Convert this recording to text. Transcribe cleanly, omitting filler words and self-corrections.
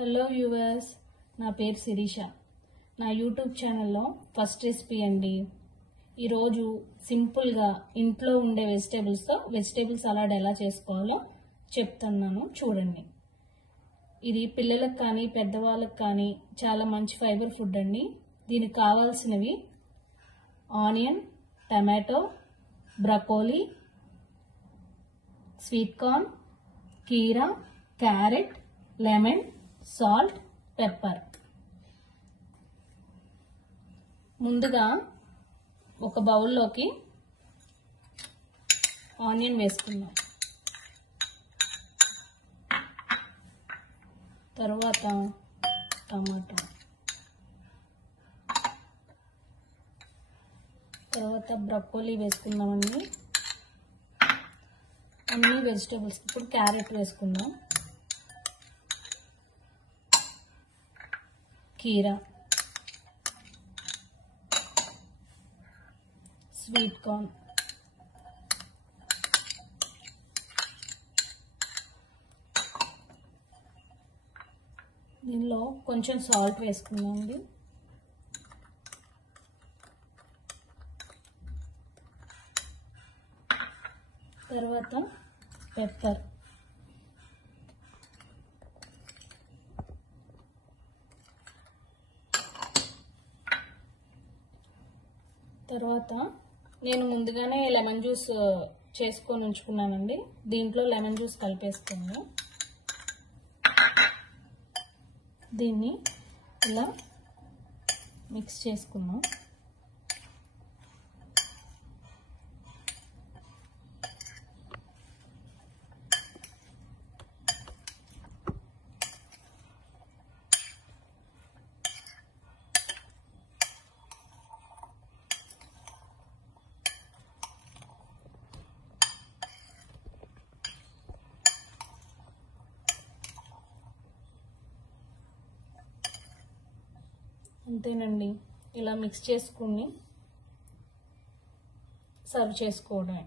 Hello viewers, నా పేరు శిరీష. నా యూట్యూబ్ ఛానల్లో ఫస్ట్ రెసిపీ అండి. ఈరోజు సింపుల్గా ఇంట్లో ఉండే వెజిటేబుల్స్తో వెజిటేబుల్ సలాడ్ ఎలా చేసుకోవాలో చెప్తున్నాను, చూడండి. ఇది పిల్లలకు కానీ పెద్దవాళ్ళకి కానీ చాలా మంచి ఫైబర్ ఫుడ్ అండి. దీనికి కావాల్సినవి onion, tomato, broccoli, sweet corn, కీరా, క్యారెట్, లెమన్, సాల్ట్, పెప్పర్. ముందుగా ఒక బౌల్లోకి ఆనియన్ వేసుకుందాం. తర్వాత టమాటో, తర్వాత బ్రకోలీ వేసుకుందామండి. అన్ని వెజిటేబుల్స్. ఇప్పుడు క్యారెట్ వేసుకుందాం, కీరా, స్వీట్ కార్న్, దీనిలో కొంచెం సాల్ట్ వేసుకుందాం అండి. తర్వాత పెప్పర్, తర్వాత నేను ముందుగానే లెమన్ జ్యూస్ చేసుకొని ఉంచుకున్నానండి. దీంట్లో లెమన్ జ్యూస్ కలిపేసుకుందాం. దీన్ని ఇలా మిక్స్ చేసుకుందాం. అంతేనండి, ఇలా మిక్స్ చేసుకుని సర్వ్ చేసుకోవడమే.